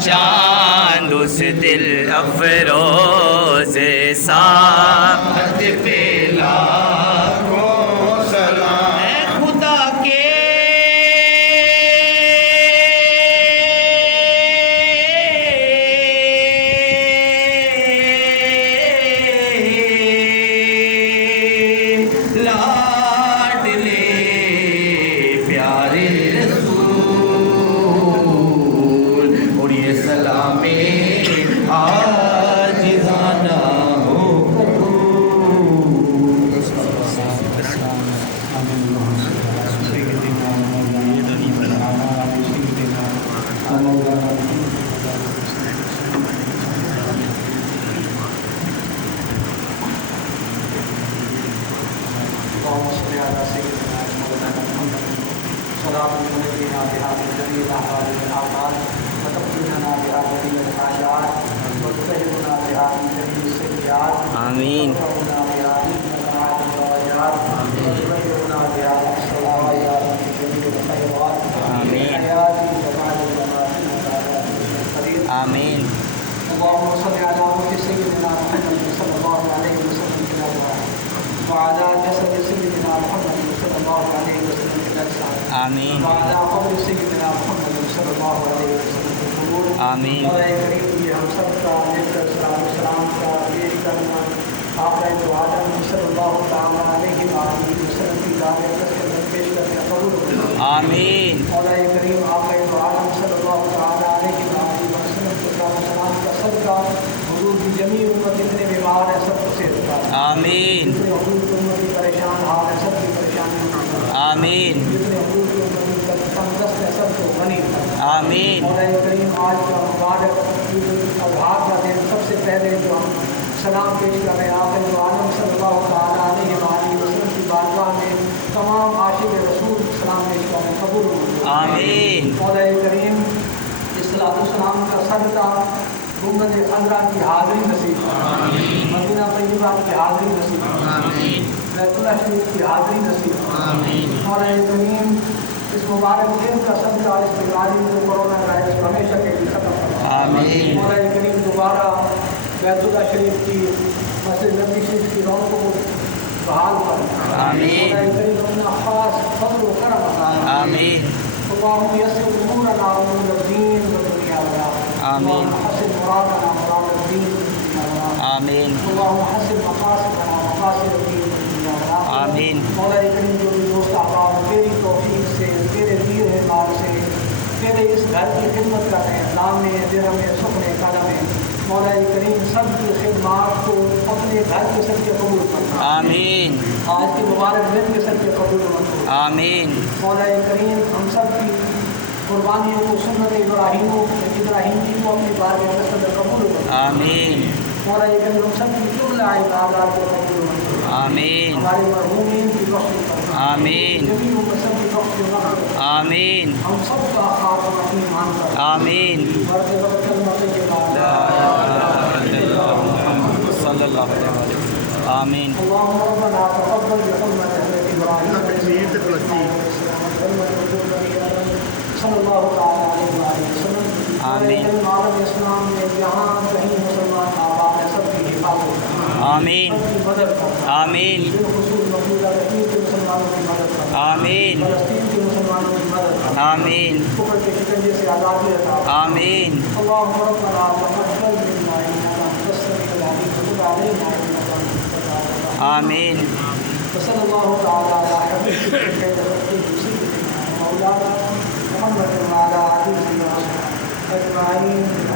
چاند اس دل افروز ساعت پہ لاکھوں سلام اے خدا کے لاڈلے پیارے رسول اور یہ سلام عاجزانہ ہو آمین آمین اللهم صل على سيدنا محمد صلى الله عليه وسلم وعلى جسد سيدنا محمد صلى الله عليه وسلم آمین وعلى قبر سيدنا محمد صلى الله عليه وسلم آمین مولا کریم یہ ہم سب کا السلام کا پیش کرنا آقا دو عالم صلی اللہ تعالی علیہ وآلہ وسلم کی دعوت پیش کرنے قبول کرنا آمین مولا کریم آقا دو عالم صلی اللہ تعالی علیہ وآلہ وسلم کے سلام کا صدقہ حضور کی جمیع امت جتنے بیمار ہیں سب کو صحت کا آمین جتنے حضور کی امت کی پریشان حال ہے سب کی پریشانیوں کا آمین جتنے حضور کی امت کی تندرست ہے سب کو غنی کر آمین مولا کریم آج کا مبارک اظہار کا دن سب سے پہلے جو ہم سلام پیش کر رہے ہیں آقا دو عالم صلی اللہ تعالی علیہ وآلہ وسلم کی بارگاہ میں تمام عاشق رسول سلام پیش کرنے قبول ہوں آمین مولا کریم اصلاۃ السلام کا صدقہ گنبد خضرا کی حاضری نصیب آمین مدینہ طیبہ کی حاضری نصیب آمین بیت اللہ شریف کی حاضری نصیب آمین مولا کریم اس مبارک دن کا صدقہ اس بیماری کو کرونا وائرس کو ہمیشہ کے لیے ختم کرنا آمین مولا کریم دوبارہ بیت اللہ شریف کی مسجد نبی شریف کی رونقوں کو بحال کرنا آمین مولا کریم اپنا خاص فضل و کرم عطا آمین اللهم يسر امورنا امور الدين والدنيا والاخره آمين. اللهم حسن مرادنا مراد الدين والدنيا والاخره آمین اللهم حسن مقاصدنا مقاصد الدين والدنيا والاخره آمین مولا کریم جو بھی دوست احباب تیری توفیق سے تیرے دیے ہوئے مال سے تیرے اس گھر کی خدمت کر رہے ہیں نام میں درہم میں سخن قدم میں مولا کریم سب کی خدمات کو اپنے گھر کے سب کے قبول کرنا آمین آج کے مبارک دن کے سب کے قبول کرنا آمین مولا کریم ہم سب کی قربانیوں کو سنت ابراہیم جی کو اپنی بارگاہ میں صدر قبول کرنا آمین مولا کریم ہم سب کی جملہ عبادات کو قبول کرنا آمین ہمارے مرحومین کی بخشش کرنا آمین جبھی وہ سب کی بخشش کرنا آمین ہم سب کا خاتمہ اپنی مان کرنا آمین برد وقت کلمہ کے بعد لا الہ الا اللہ محمد صلی اللہ علیہ وسلم آمین اللهم ربنا تقبل بحرمة حضرت إبراهيم صلی اللہ تعالیٰ علیہ وسلم آمین عالم اسلام میں جہاں کہیں مسلمان آباد ہے سب کی حفاظت کرنا آمین سب کی مدد کرنا آمین بالخصوص مقبولہ کشمیر کے مسلمانوں کی مدد کرنا آمین فلسطین کے مسلمانوں کی مدد کرنا آمین کفر کے شکنجے سے آزادی عطا فرما آمین اللهم ربنا تقبل منا انك انت السميع العليم وتب علينا انك انت التواب الرحيم آمین وصلى الله تعالى على حبيبه خير خلقه سيدنا مولانا محمد وعلى اله وصحبه اجمعين